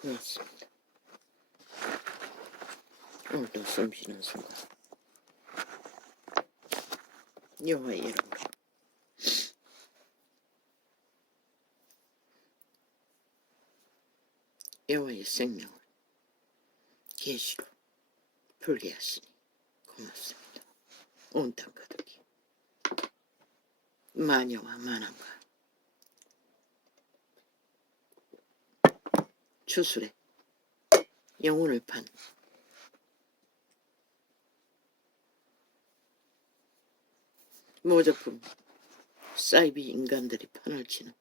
고맙습니다. 오늘도 숨 쉬는 순간 여호와의 이름으로 여호와의 생명을 계시로 풀게 하시니 고맙습니다. 온 땅 가득히 마녀와 만왕과 추술에 영혼을 판 모조품 사이비 인간들이 판을 치는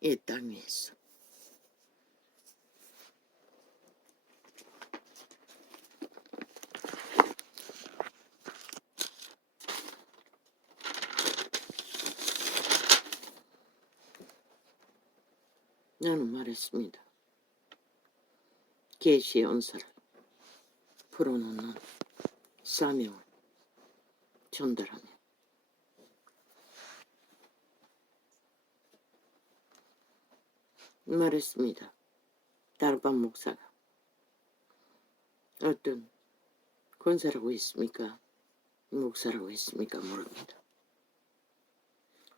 이 땅 위에서 나는 말했습니다. 계시의 은사를 풀어놓는 사명을 전달하며 말했습니다. 다르반 목사가 어떤 권사라고 했습니까? 목사라고 했습니까? 모릅니다.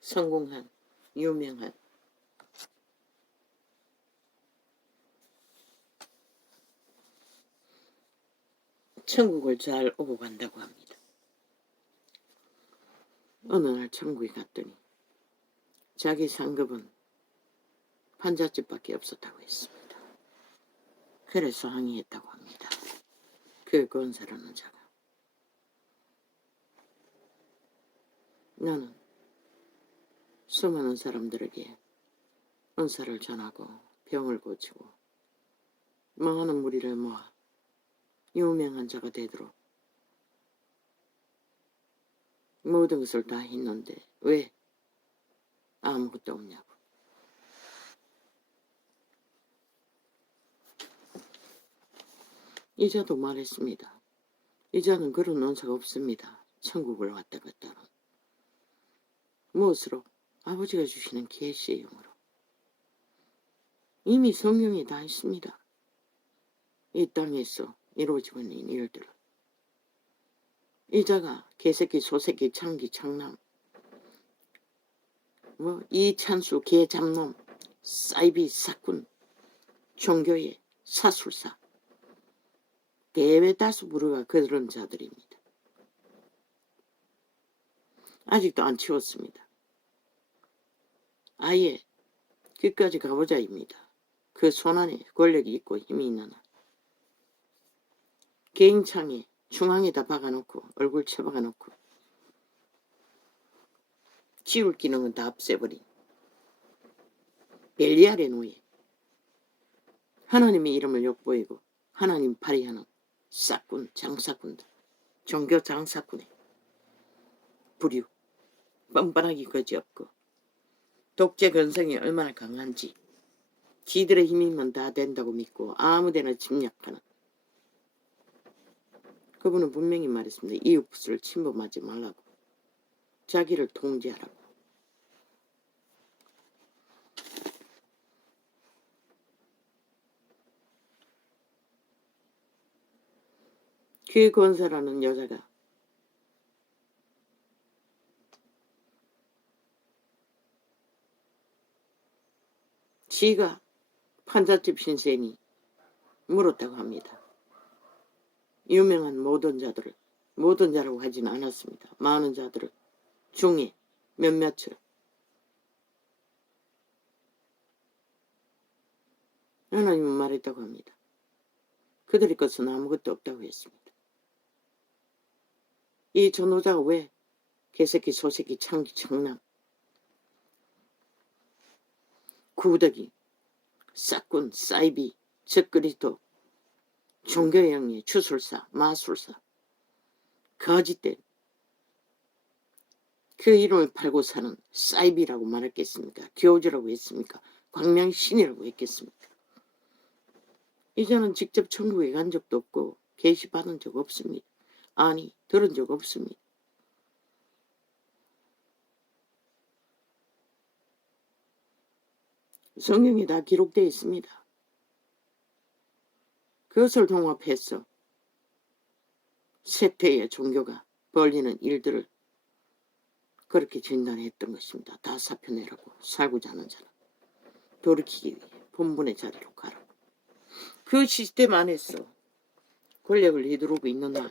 성공한 유명한 천국을 잘 오고 간다고 합니다. 어느 날 천국에 갔더니 자기 상급은 판잣집밖에 없었다고 했습니다. 그래서 항의했다고 합니다. 그 권사라는 자가. 나는 수많은 사람들에게 은사를 전하고 병을 고치고 많은 무리를 모아 유명한 자가 되도록 모든 것을 다 했는데 왜 아무것도 없냐고. 이자도 말했습니다. 이자는 그런 은사가 없습니다. 천국을 왔다 갔다는. 무엇으로? 아버지가 주시는 계시의 영으로. 이미 성령이 다 있습니다. 이 땅에서 이루어지고 있는 일들을. 이자가 개새끼, 소새끼, 창기, 창남, 이찬수, 개잡놈, 사이비, 사꾼, 종교의 사술사, 대다수 부류가 그런 자들입니다. 아직도 안 치웠습니다. 아예 끝까지 가보자입니다. 그 손안에 권력이 있고 힘이 있는 한. 개인창에 중앙에다 박아놓고 얼굴 쳐박아놓고 지울 기능은 다 없애버린 벨리알의 노예. 하나님의 이름을 욕보이고 하나님 발휘하는 싹군, 장사꾼들, 종교 장사꾼의 부류, 뻔뻔하기 거지없고 독재 근성이 얼마나 강한지 지들의 힘이면 다 된다고 믿고 아무데나 침략하는. 그분은 분명히 말했습니다. 이웃을 침범하지 말라고. 자기를 통제하라고. 그 권사라는 여자가 지가 판잣집 신세니 물었다고 합니다. 유명한 모든 자들을, 모든 자라고 하지는 않았습니다. 많은 자들을 중에 몇몇을 하나님은 말했다고 합니다. 그들의 것은 아무것도 없다고 했습니다. 이 전호자가 왜 개새끼, 소새끼, 창기, 창남, 구더기, 싹군, 사이비, 적그리스도, 종교영리, 주술사, 마술사, 거짓된 그 이름을 팔고 사는 사이비라고 말했겠습니까? 교주라고 했습니까? 광명신이라고 했겠습니까? 이제는 직접 천국에 간 적도 없고 계시받은 적 없습니다. 아니, 들은 적 없습니다. 성경에 다 기록되어 있습니다. 그것을 종합해서 세태의 종교가 벌리는 일들을 그렇게 진단했던 것입니다. 다 사표내라고. 살고자 하는 자는 돌이키기 위해 본분의 자리로 가라고. 그 시스템 안에서 권력을 휘두르고 있는 한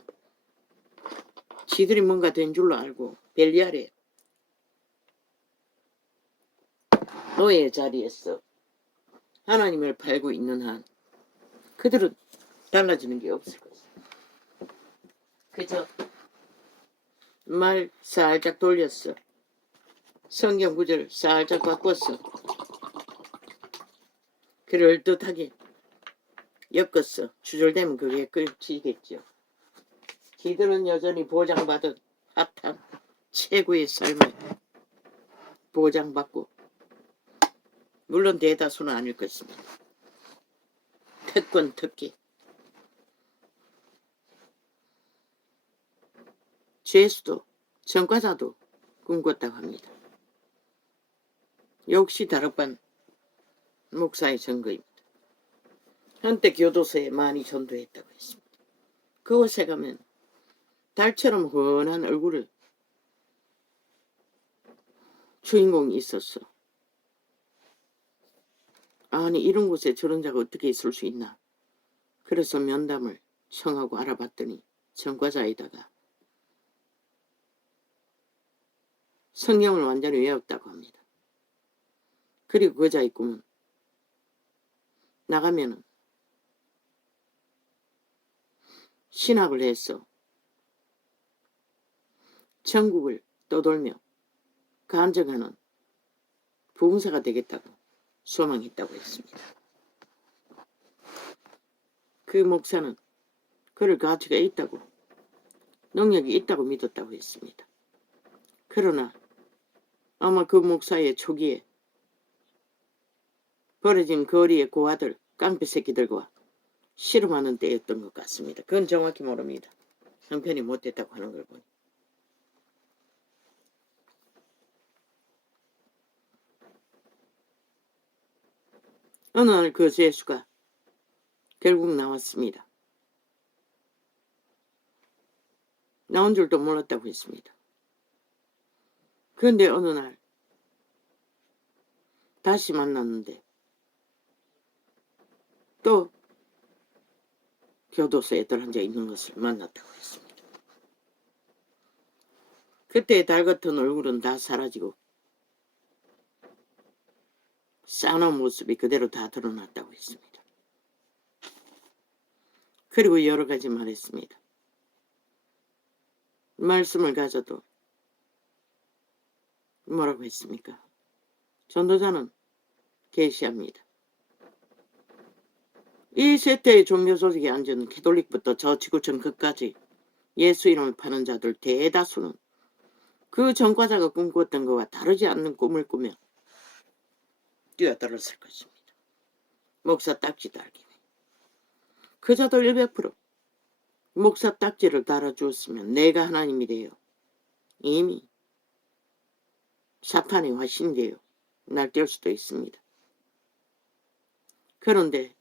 지들이 뭔가 된 줄로 알고 벨리 아래 노예의 자리에서 하나님을 팔고 있는 한 그들은 달라지는 게 없을 것입니다. 그저 말 살짝 돌렸어. 성경 구절 살짝 바꿨어. 그럴듯하게 엮었어. 주절되면 그게 끝이겠죠. 지들은 여전히 보장받은 핫한 최고의 삶을 보장받고, 물론 대다수는 아닐 것입니다. 특권 특기. 죄수도 전과자도 꿈꿨다고 합니다. 역시 다락방 목사의 증거입니다. 한때 교도소에 많이 전도했다고 했습니다. 그곳에 가면 달처럼 훤한 얼굴을 주인공이 있었어. 아니 이런 곳에 저런 자가 어떻게 있을 수 있나. 그래서 면담을 청하고 알아봤더니 전과자에다가 성경을 완전히 외웠다고 합니다. 그리고 그 자의 꿈은 나가면은 신학을 해서 전국을 떠돌며 간증하는 부흥사가 되겠다고 소망했다고 했습니다. 그 목사는 그럴 가치가 있다고, 능력이 있다고 믿었다고 했습니다. 그러나 아마 그 목사의 초기에 버려진 거리의 고아들, 깡패 새끼들과 씨름하는 때였던 것 같습니다. 그건 정확히 모릅니다. 형편이 못됐다고 하는 걸 보니. 어느 날 그 죄수가 결국 나왔습니다. 나온 줄도 몰랐다고 했습니다. 그런데 어느 날 다시 만났는데 또 교도소에 들어앉아 있는 것을 만났다고 했습니다. 그때 달같은 얼굴은 다 사라지고 싸놓은 모습이 그대로 다 드러났다고 했습니다. 그리고 여러 가지 말했습니다. 말씀을 가져도 뭐라고 했습니까? 전도자는 계시합니다. 이 세태의 종교 조직에 앉은 캐톨릭부터 저 지구촌 끝까지 예수 이름을 파는 자들 대다수는 그 전과자가 꿈꾸었던 것과 다르지 않는 꿈을 꾸며 뛰어들었을 것입니다. 목사 딱지 달기. 그자도 100% 목사 딱지를 달아주었으면 내가 하나님이 되어 이미 사탄의 화신이 되어 날뛸 수도 있습니다. 그런데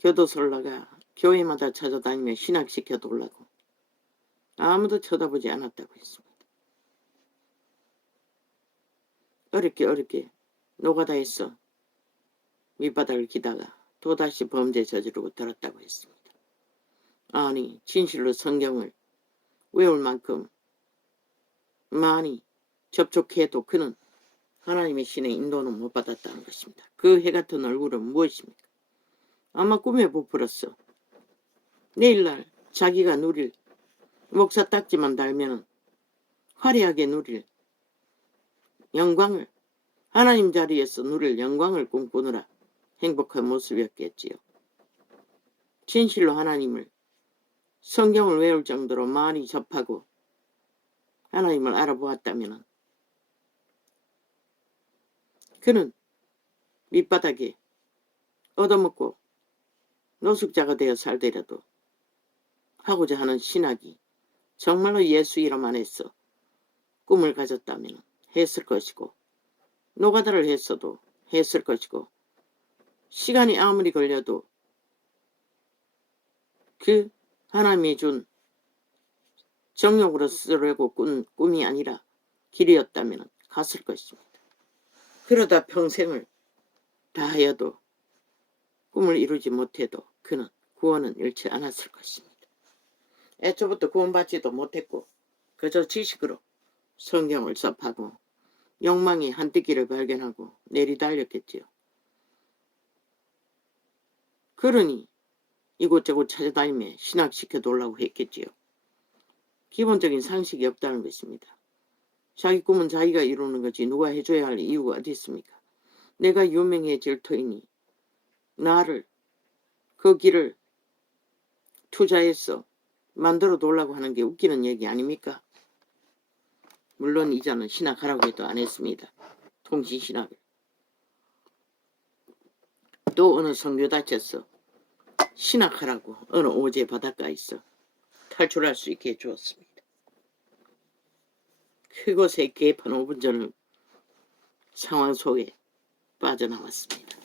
교도소를 나가 교회마다 찾아다니며 신학시켜 돌라고 아무도 쳐다보지 않았다고 했습니다. 어렵게 노가다에서 밑바닥을 기다가 또다시 범죄 저지르고 들었다고 했습니다. 아니 진실로 성경을 외울 만큼 많이 접촉해도 그는 하나님의 신의 인도는 못 받았다는 것입니다. 그 해같은 얼굴은 무엇입니까? 아마 꿈에 부풀었어. 내일날 자기가 누릴 목사 딱지만 달면은 화려하게 누릴 영광을, 하나님 자리에서 누릴 영광을 꿈꾸느라 행복한 모습이었겠지요. 진실로 하나님을, 성경을 외울 정도로 많이 접하고 하나님을 알아보았다면 그는 밑바닥에 얻어먹고 노숙자가 되어 살더라도 하고자 하는 신학이 정말로 예수 이름 안에서 꿈을 가졌다면 했을 것이고, 노가다를 했어도 했을 것이고, 시간이 아무리 걸려도 그 하나님이 준 정욕으로 쓰려고 꾼 꿈이 아니라 길이었다면 갔을 것입니다. 그러다 평생을 다하여도 꿈을 이루지 못해도 그는 구원은 잃지 않았을 것입니다. 애초부터 구원받지도 못했고 그저 지식으로 성경을 섭하고 욕망이 한때길을 발견하고 내리달렸겠지요. 그러니 이곳저곳 찾아다니며 신학시켜 놓으려고 했겠지요. 기본적인 상식이 없다는 것입니다. 자기 꿈은 자기가 이루는 거지 누가 해줘야 할 이유가 어디 있습니까? 내가 유명해질 터이니 나를 그 길을 투자해서 만들어 놓으려고 하는 게 웃기는 얘기 아닙니까? 물론 이자는 신학하라고 해도 안 했습니다. 통신신학을. 또 어느 선교단체에서 신학하라고 어느 오제 바닷가에서 탈출할 수 있게 해주었습니다. 그곳에 개판 5분 전을 상황 속에 빠져나왔습니다.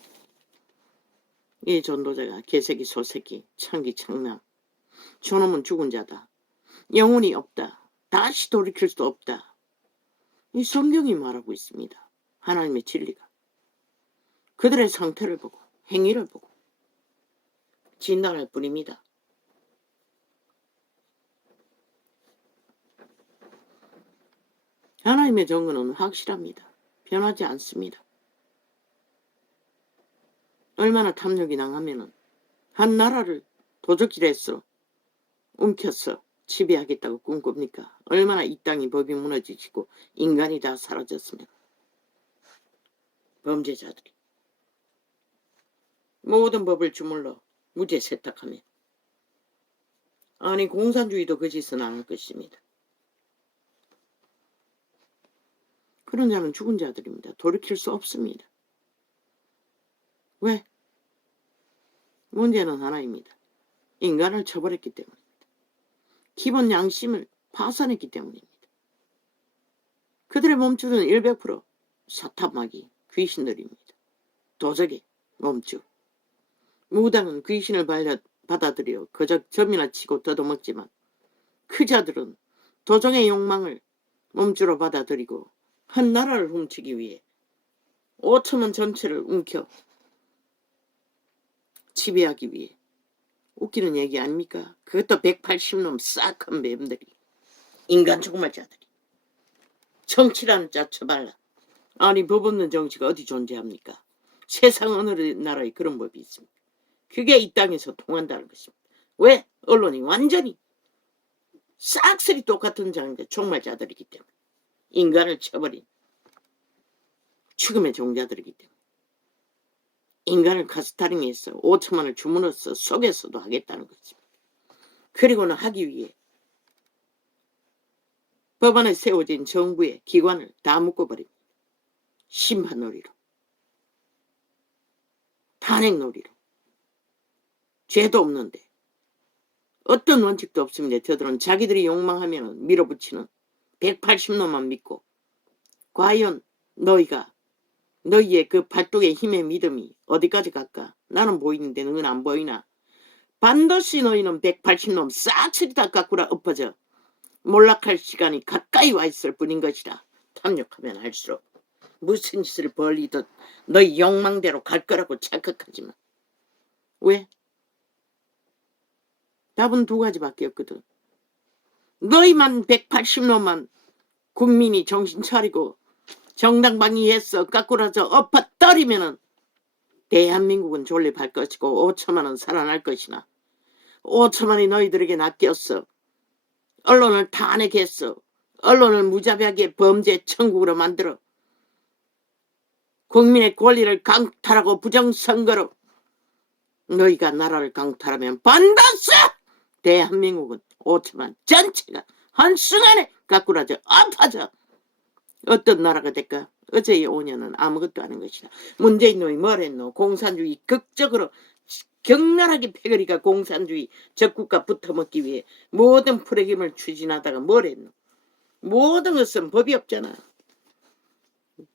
이 전도자가 개새끼 소새끼 창기 창남 저놈은 죽은 자다. 영혼이 없다. 다시 돌이킬 수 없다. 이 성경이 말하고 있습니다. 하나님의 진리가. 그들의 상태를 보고 행위를 보고 진단할 뿐입니다. 하나님의 정권은 확실합니다. 변하지 않습니다. 얼마나 탐욕이 강하면은 한 나라를 도적질해서 움켜서 지배하겠다고 꿈꿉니까? 얼마나 이 땅이 법이 무너지시고 인간이 다 사라졌으면 범죄자들이 모든 법을 주물러 무죄 세탁하면 아니 공산주의도 그 짓은 안 할 것입니다. 그런 자는 죽은 자들입니다. 돌이킬 수 없습니다. 왜? 문제는 하나입니다. 인간을 처벌했기 때문입니다. 기본 양심을 파산했기 때문입니다. 그들의 몸주는 100% 사탄마귀 귀신들입니다. 도적의 몸주. 무당은 귀신을 받아들여 그저 점이나 치고 뜯어먹지만 그 자들은 도적의 욕망을 몸주로 받아들이고 한 나라를 훔치기 위해 5천원 전체를 움켜 지배하기 위해 웃기는 얘기 아닙니까? 그것도 180놈 싹한 뱀들이 인간 죽음자들이 정치라는 자 쳐발라. 아니 법 없는 정치가 어디 존재합니까? 세상 어느 나라에 그런 법이 있습니다. 그게 이 땅에서 통한다는 것입니다. 왜? 언론이 완전히 싹쓸이 똑같은 장인데 종말자들이기 때문에 인간을 쳐버린 죽음의 종자들이기 때문에 인간을 가스타링해서 5천만을 주문해서 속여서도 하겠다는 것입니다. 그리고는 하기 위해 법안에 세워진 정부의 기관을 다 묶어버립니다. 심판 놀이로 탄핵 놀이로 죄도 없는데 어떤 원칙도 없습니다. 저들은 자기들이 욕망하면 밀어붙이는 180놈만 믿고 과연 너희의 그 발뚝의 힘의 믿음이 어디까지 갈까? 나는 보이는데 너는 안 보이나? 반드시 너희는 180놈 싹쓸이 다 깎으라 엎어져 몰락할 시간이 가까이 와 있을 뿐인 것이라. 탐욕하면 할수록 무슨 짓을 벌리든 너희 욕망대로 갈 거라고 착각하지만 왜? 답은 두 가지밖에 없거든. 너희만 180놈만 국민이 정신 차리고 정당방위해서 깎으라져 엎어뜨리면은 대한민국은 존립할 것이고 5천만은 살아날 것이나 5천만이 너희들에게 낚였어. 언론을 탄핵했어. 언론을 무자비하게 범죄 천국으로 만들어 국민의 권리를 강탈하고 부정선거로 너희가 나라를 강탈하면 반드시 대한민국은 5천만 전체가 한순간에 깎으라져 엎어져 어떤 나라가 될까? 어제의 5년은 아무것도 아닌 것이다. 문재인 놈이 뭘 했노? 공산주의 극적으로 격렬하게 패거리가 공산주의 적국가 붙어먹기 위해 모든 프로그램을 추진하다가 뭘 했노? 모든 것은 법이 없잖아.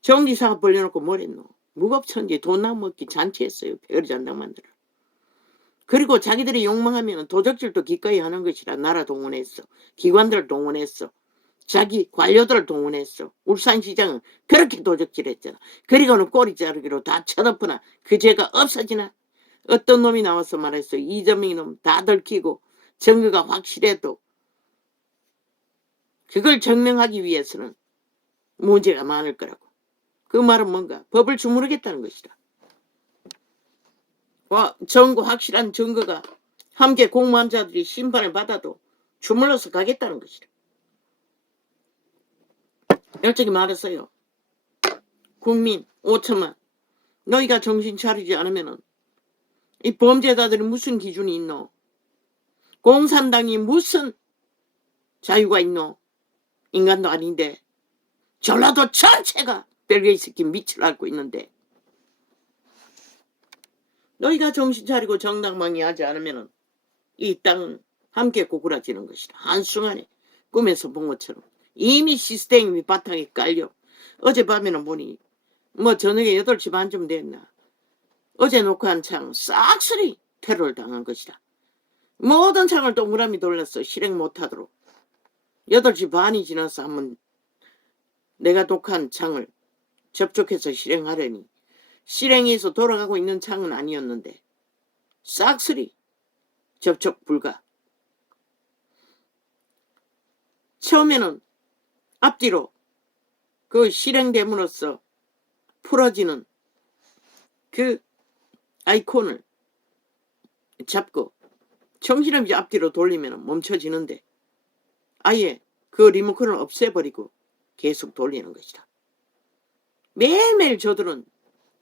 정기사가 벌려놓고 뭘 했노? 무법천지 돈 나먹기 잔치했어요. 패거리 잔당 만들어. 그리고 자기들이 욕망하면 도적질도 기꺼이 하는 것이라. 나라 동원했어. 기관들을 동원했어. 자기 관료들을 동원했어. 울산시장은 그렇게 도적질했잖아. 그리고는 꼬리 자르기로 다 쳐덮으나 그 죄가 없어지나? 어떤 놈이 나와서 말했어. 이재명이 놈 다 들키고 증거가 확실해도 그걸 증명하기 위해서는 문제가 많을 거라고. 그 말은 뭔가? 법을 주무르겠다는 것이다. 확실한 증거가 함께 공모한 자들이 심판을 받아도 주물러서 가겠다는 것이다. 일찍이 말했어요. 국민 5천만 너희가 정신 차리지 않으면 이 범죄자들이 무슨 기준이 있노? 공산당이 무슨 자유가 있노? 인간도 아닌데 전라도 전체가 별개의 새끼 밑을 앓고 있는데 너희가 정신 차리고 정당방위하지 않으면 이 땅은 함께 고꾸라지는 것이다. 한순간에 꿈에서 본 것처럼 이미 시스템이 바탕에 깔려. 어젯밤에는 보니 뭐 저녁에 8시 반쯤 됐나 어제 녹화한 창 싹쓸이 테러를 당한 것이다. 모든 창을 동그라미 돌려서 실행 못하도록 8시 반이 지나서 한번 내가 녹화한 창을 접촉해서 실행하려니 실행해서 돌아가고 있는 창은 아니었는데 싹쓸이 접촉 불가. 처음에는 앞뒤로 그 실행됨으로써 풀어지는 그 아이콘을 잡고 정신없이 앞뒤로 돌리면 멈춰지는데 아예 그 리모컨을 없애버리고 계속 돌리는 것이다. 매일매일 저들은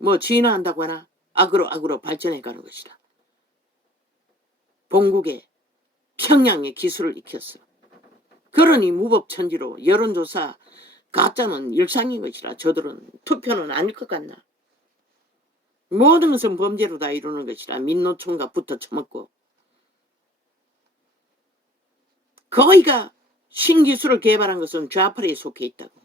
뭐 진화한다고 하나 악으로 발전해가는 것이다. 본국에 평양의 기술을 익혔어. 그러니 무법천지로 여론조사 가짜는 일상인 것이라. 저들은 투표는 아닐 것 같나. 모든 것은 범죄로 다 이루는 것이라. 민노총과 붙어 처먹고 거기가 신기술을 개발한 것은 좌파에 속해 있다고.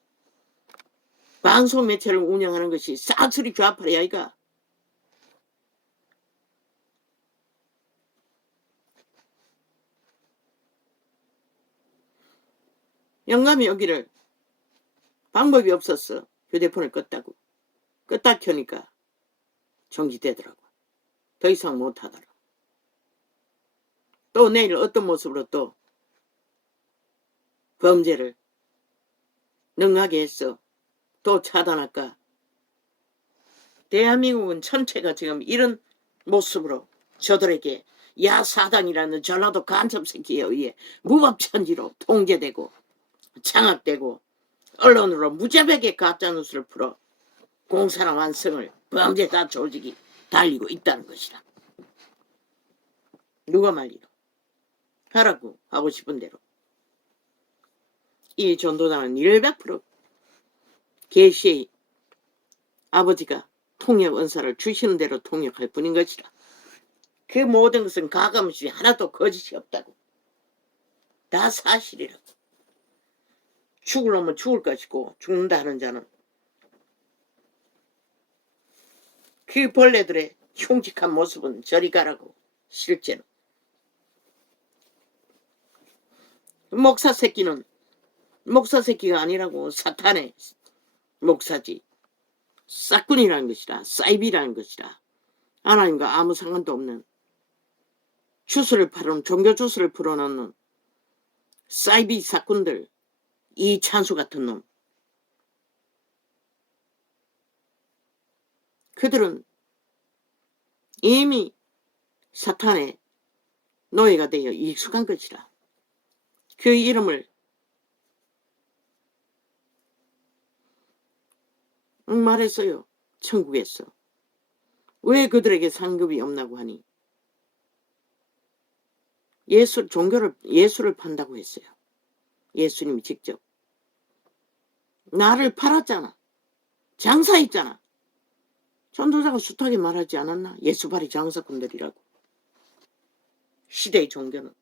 방송 매체를 운영하는 것이 싹쓸이 좌파야 이가. 영감이 여기를 방법이 없었어. 휴대폰을 껐다고. 껐다 켜니까 정지되더라고. 더 이상 못하더라고. 또 내일 어떤 모습으로 또 범죄를 능하게 했어. 또 차단할까? 대한민국은 전체가 지금 이런 모습으로 저들에게 야사당이라는 전라도 간첩 새끼에 의해 무법천지로 통제되고 장악되고 언론으로 무자백의 가짜뉴스를 풀어 공산화 완성을 범죄자 조직이 달리고 있다는 것이다. 누가 말리노? 하라고 하고 싶은 대로. 이 전도당은 100% 계시의 아버지가 통역 은사를 주시는 대로 통역할 뿐인 것이라. 그 모든 것은 가감없이 하나도 거짓이 없다고. 다 사실이라고. 죽을 놈은 죽을 것이고 죽는다 하는 자는 그 벌레들의 흉측한 모습은 저리 가라고. 실제로 목사 새끼는 목사 새끼가 아니라고. 사탄의 목사지. 싹군이라는 것이라. 사이비라는 것이라. 하나님과 아무 상관도 없는 주스를 팔은 종교 주스를 풀어놓는 사이비 사꾼들. 이찬수 같은 놈. 그들은 이미 사탄의 노예가 되어 익숙한 것이라. 그 이름을 말했어요. 천국에서. 왜 그들에게 상급이 없나고 하니 예수를 판다고 했어요. 예수님이 직접. 나를 팔았잖아. 장사했잖아. 전도자가 숱하게 말하지 않았나? 예수발이 장사꾼들이라고. 시대의 종교는.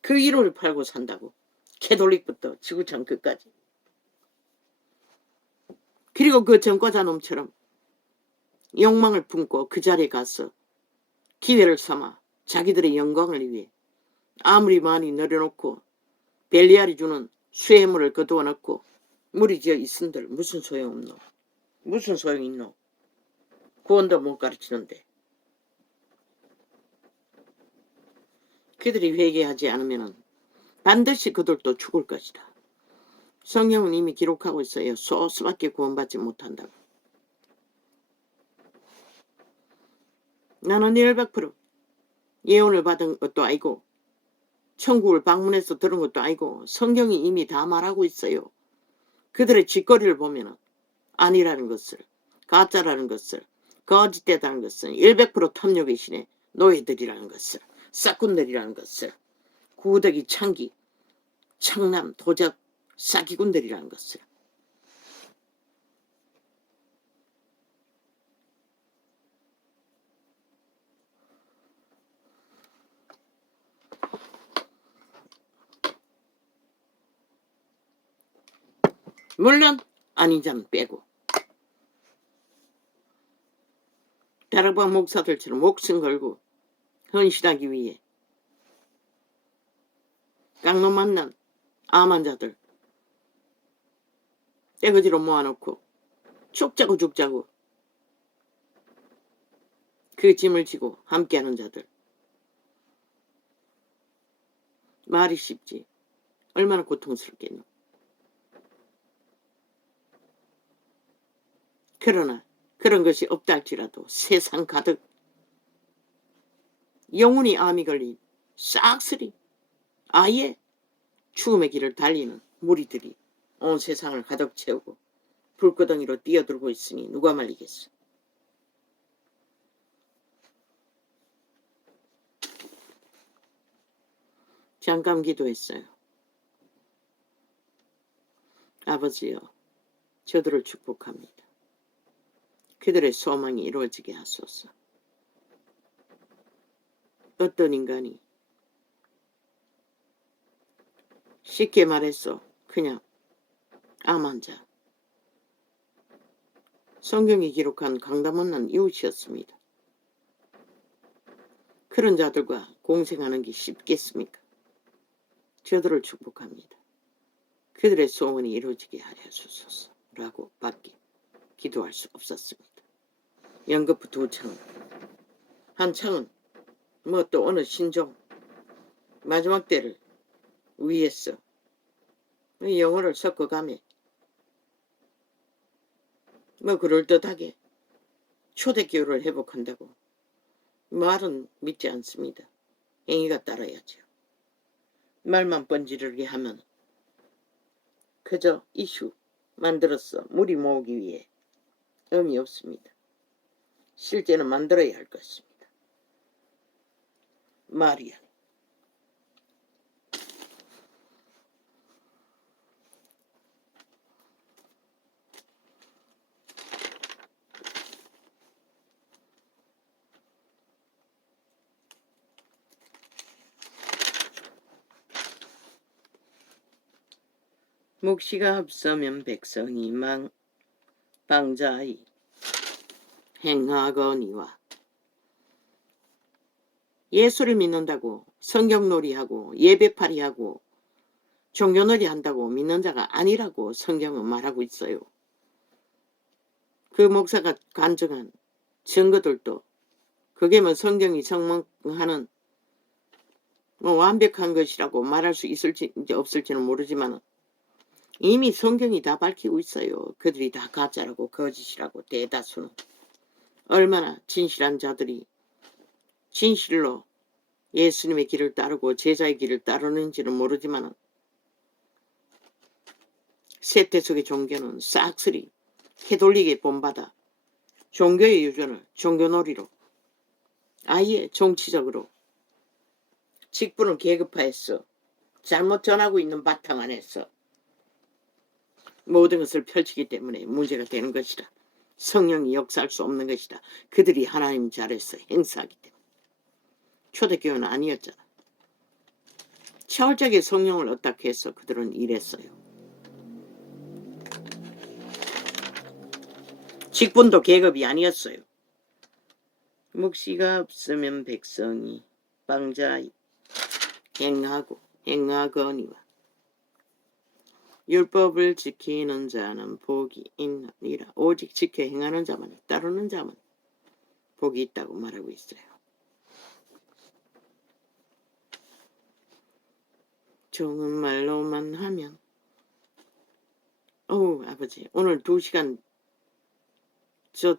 그 이름을 팔고 산다고. 캐톨릭부터 지구촌 끝까지. 그리고 그 전과자 놈처럼 욕망을 품고 그 자리에 가서 기회를 삼아 자기들의 영광을 위해 아무리 많이 내려놓고 벨리알이 주는 수해물을 거두어 넣고 무리지어 있은들 무슨 소용없노? 무슨 소용 있노? 구원도 못 가르치는데. 그들이 회개하지 않으면 반드시 그들도 죽을 것이다. 성경은 이미 기록하고 있어요. 소수밖에 구원받지 못한다고. 나는 100% 예언을 받은 것도 아니고 천국을 방문해서 들은 것도 아니고 성경이 이미 다 말하고 있어요. 그들의 짓거리를 보면 아니라는 것을, 가짜라는 것을, 거짓되다는 것을, 100% 탐욕의 신의 노예들이라는 것을, 싹군들이라는 것을, 구더기 창기, 창남, 도적, 사기꾼들이라는 것을. 물론 아닌 자는 빼고. 다락방 목사들처럼 목숨 걸고 헌신하기 위해 깡놈 만난 암 환자들 떼거지로 모아놓고 죽자고 죽자고 그 짐을 지고 함께하는 자들. 말이 쉽지 얼마나 고통스럽겠노. 그러나 그런 것이 없다 할지라도 세상 가득 영혼이 암이 걸린 싹쓸이 아예 죽음의 길을 달리는 무리들이 온 세상을 가득 채우고 불구덩이로 뛰어들고 있으니 누가 말리겠어. 잠깐 기도했어요. 아버지여, 저들을 축복합니다. 그들의 소망이 이루어지게 하소서. 어떤 인간이 쉽게 말해서 그냥 암 환자, 성경이 기록한 강단 없는 이웃이었습니다. 그런 자들과 공생하는 게 쉽겠습니까? 저들을 축복합니다. 그들의 소원이 이루어지게 하여 주소서 라고 밖에 기도할 수 없었습니다. 연거푸 2창은, 한 창은 뭐 또 어느 신종 마지막 때를 위해서 영어를 섞어가며 뭐 그럴듯하게 초대교회를 회복한다고 말은 믿지 않습니다. 행위가 따라야죠. 말만 번지르게 하면 그저 이슈 만들어서 무리 모으기 위해 의미 없습니다. 실제는 만들어야 할 것입니다. 말이야. 묵시가 없으면 백성이 방자히 행하거니와. 예수를 믿는다고 성경놀이하고 예배팔이하고 종교놀이 한다고 믿는 자가 아니라고 성경은 말하고 있어요. 그 목사가 간증한 증거들도 그게 뭐 성경이 성명하는 뭐 완벽한 것이라고 말할 수 있을지 없을지는 모르지만 이미 성경이 다 밝히고 있어요. 그들이 다 가짜라고 거짓이라고 대다수는. 얼마나 진실한 자들이 진실로 예수님의 길을 따르고 제자의 길을 따르는지는 모르지만 세태속의 종교는 싹쓸이 해돌리게 본받아 종교의 유전을 종교놀이로 아예 정치적으로 직분을 계급화해서 잘못 전하고 있는 바탕 안에서 모든 것을 펼치기 때문에 문제가 되는 것이다. 성령이 역사할 수 없는 것이다. 그들이 하나님 자리에서 행사하기 때문에. 초대교회는 아니었잖아. 차월적인 성령을 어떻게 해서 그들은 일했어요. 직분도 계급이 아니었어요. 묵시가 없으면 백성이 방자 행하거니와 율법을 지키는 자는 복이 있느니라. 오직 지켜 행하는 자만, 따르는 자만 복이 있다고 말하고 있어요. 좋은 말로만 하면 아버지 오늘 2시간 저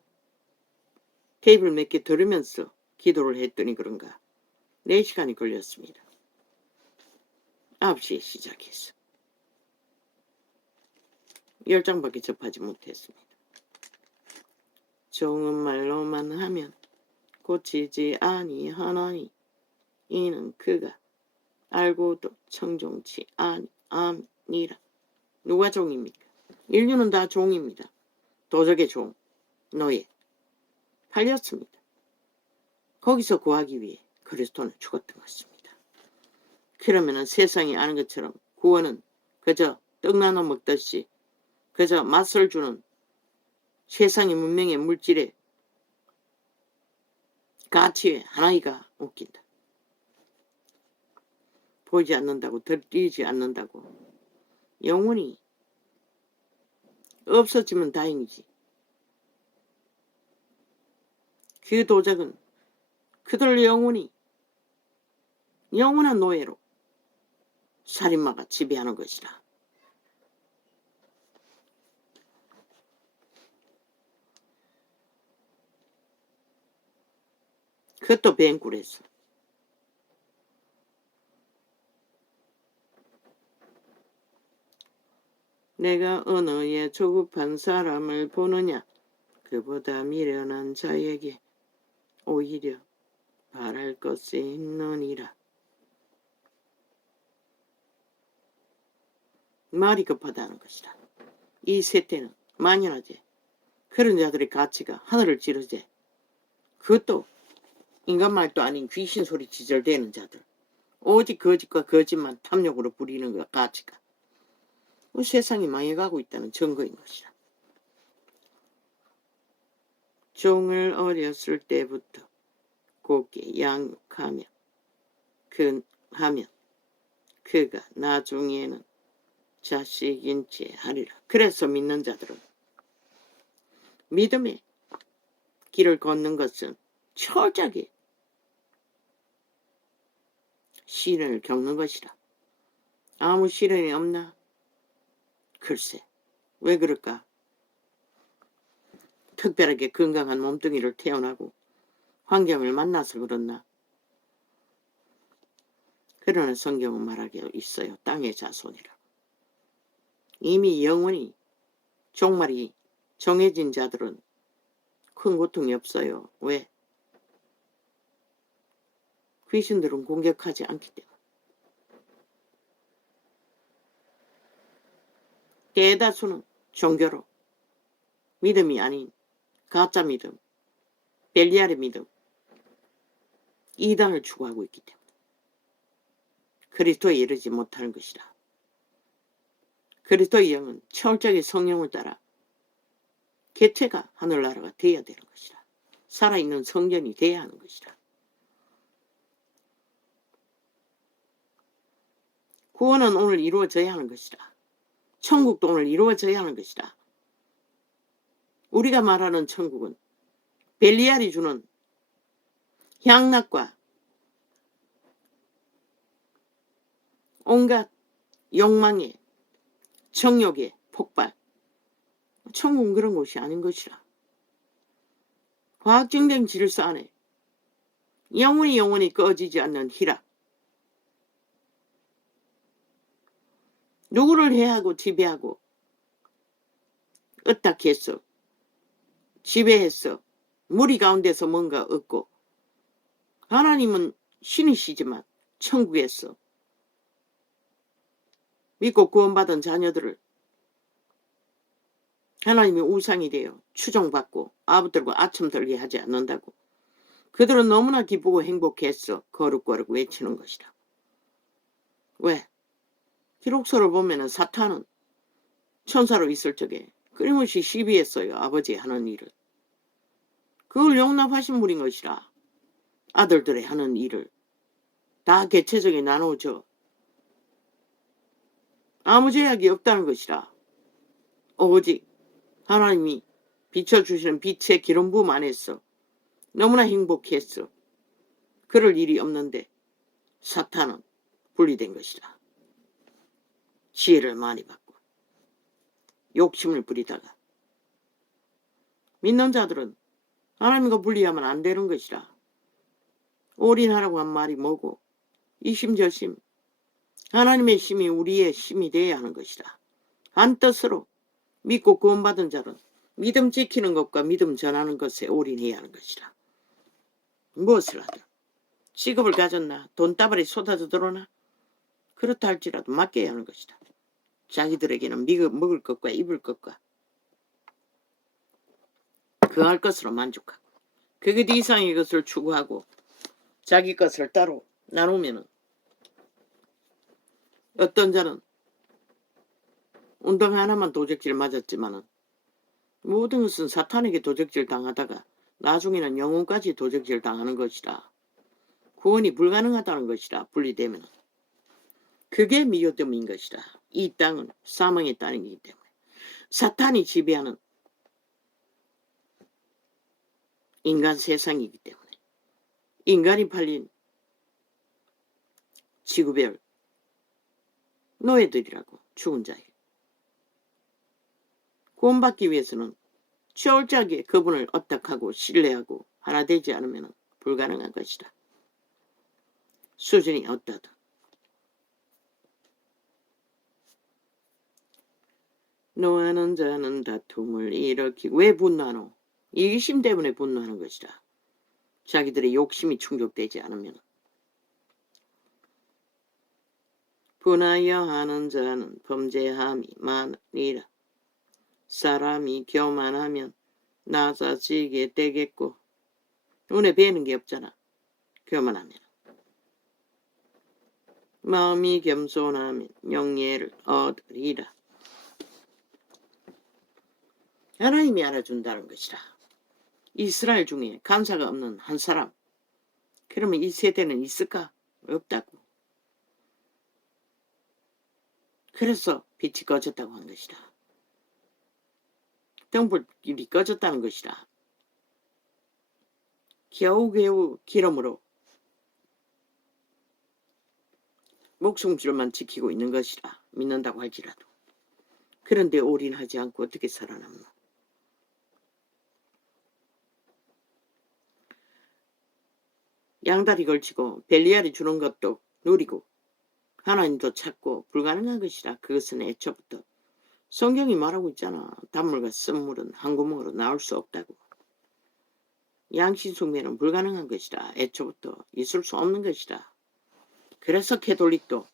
테이블 몇 개 들으면서 기도를 했더니 그런가 4시간이 걸렸습니다. 9시에 시작했어. 10장밖에 접하지 못했습니다. 좋은 말로만 하면 고치지 아니하나니 이는 그가 알고도 청종치 아니니라. 누가 종입니까? 인류는 다 종입니다. 도적의 종, 노예. 팔렸습니다. 거기서 구하기 위해 그리스도는 죽었던 것입니다. 그러면은 세상이 아는 것처럼 구원은 그저 떡 나눠 먹듯이 그저 맛을 주는 세상의 문명의 물질의 가치의 하나이가 웃긴다. 보이지 않는다고, 들리지 않는다고. 영원히 없어지면 다행이지. 그 도적은 그들 영원한 노예로 살인마가 지배하는 것이라. 그것도 뱅굴에서. 내가 언어에 조급한 사람을 보느냐? 그보다 미련한 자에게 오히려 바랄 것이 있느니라. 말이 급하다는 것이라. 이 세대는 만연하지. 그런 자들의 가치가 하늘을 찌르지. 그것도 인간 말도 아닌 귀신 소리 지절대는 자들. 오직 거짓과 거짓만 탐욕으로 부리는 것 가치가. 세상이 망해가고 있다는 증거인 것이라. 종을 어렸을 때부터 곱게 양육하며 그가 나중에는 자식인 채 하리라. 그래서 믿는 자들은 믿음의 길을 걷는 것은 철저하게 시련을 겪는 것이라. 아무 시련이 없나? 글쎄, 왜 그럴까? 특별하게 건강한 몸뚱이를 태어나고 환경을 만나서 그렇나? 그러나 성경은 말하기로 있어요. 땅의 자손이라. 이미 영원히 종말이 정해진 자들은 큰 고통이 없어요. 왜? 귀신들은 공격하지 않기 때문에. 대다수는 종교로 믿음이 아닌 가짜 믿음, 벨리알의 믿음, 이단을 추구하고 있기 때문에 그리스도에 이르지 못하는 것이라. 그리스도의 영은 철저하게 성령을 따라 개체가 하늘나라가 되어야 되는 것이라. 살아있는 성전이 되어야 하는 것이라. 구원은 오늘 이루어져야 하는 것이라. 천국도 오늘 이루어져야 하는 것이라. 우리가 말하는 천국은 벨리알이 주는 향락과 온갖 욕망의 정욕의 폭발. 천국은 그런 곳이 아닌 것이라. 과학증명 질서 안에 영원히 꺼지지 않는 희락. 누구를 해하고 지배하고 어떻게 했어? 지배했어. 무리 가운데서 뭔가 얻고 하나님은 신이시지만 천국에서 믿고 구원받은 자녀들을 하나님의 우상이 되어 추종받고 아부들과 아첨들게 하지 않는다고. 그들은 너무나 기쁘고 행복했어. 거룩거룩 외치는 것이다. 왜? 기록서를 보면은 사탄은 천사로 있을 적에 끊임없이 시비했어요. 아버지 하는 일을. 그걸 용납하신 분인 것이라. 아들들의 하는 일을 다 개체적에 나누어져 아무 제약이 없다는 것이라. 오직 하나님이 비춰주시는 빛의 기름 부음 안에서 너무나 행복했어. 그럴 일이 없는데 사탄은 분리된 것이라. 지혜를 많이 받고 욕심을 부리다가 믿는 자들은 하나님과 분리하면 안 되는 것이라. 올인하라고 한 말이 뭐고 이심저심 하나님의 심이 우리의 심이 되어야 하는 것이라. 한 뜻으로 믿고 구원받은 자는 믿음 지키는 것과 믿음 전하는 것에 올인해야 하는 것이라. 무엇을 하든 직업을 가졌나 돈다발이 쏟아져 들어오나 그렇다 할지라도 맡겨야 하는 것이다. 자기들에게는 먹을 것과 입을 것과 그할 것으로 만족하고 그것 이상의 것을 추구하고 자기 것을 따로 나누면은 어떤 자는 운동 하나만 도적질 맞았지만은 모든 것은 사탄에게 도적질 당하다가 나중에는 영혼까지 도적질 당하는 것이라. 구원이 불가능하다는 것이라. 분리되면 그게 미교됨인 것이라. 이 땅은 사망의 땅이기 때문에 사탄이 지배하는 인간 세상이기 때문에 인간이 팔린 지구별 노예들이라고. 죽은 자에 구원받기 위해서는 철저하게 그분을 어떡하고 신뢰하고 하나 되지 않으면 불가능한 것이다. 수준이 어떠든 노하는 자는 다툼을 일으키고. 왜 분노하노? 이기심 때문에 분노하는 것이다. 자기들의 욕심이 충족되지 않으면. 분하여 하는 자는 범죄함이 많으리라. 사람이 교만하면 낮아지게 되겠고. 눈에 뵈는 게 없잖아. 교만하면. 마음이 겸손하면 영예를 얻으리라. 하나님이 알아준다는 것이라. 이스라엘 중에 간사가 없는 한 사람. 그러면 이 세대는 있을까? 없다고. 그래서 빛이 꺼졌다고 한 것이라. 등불길이 꺼졌다는 것이라. 겨우겨우 기름으로 목숨줄만 지키고 있는 것이라. 믿는다고 할지라도. 그런데 올인하지 않고 어떻게 살아남나. 양다리 걸치고 벨리알이 주는 것도 누리고 하나님도 찾고 불가능한 것이라. 그것은 애초부터 성경이 말하고 있잖아. 단물과 쓴물은 한 구멍으로 나올 수 없다고. 양신숭배는 불가능한 것이라. 애초부터 있을 수 없는 것이라. 그래서 캐톨릭도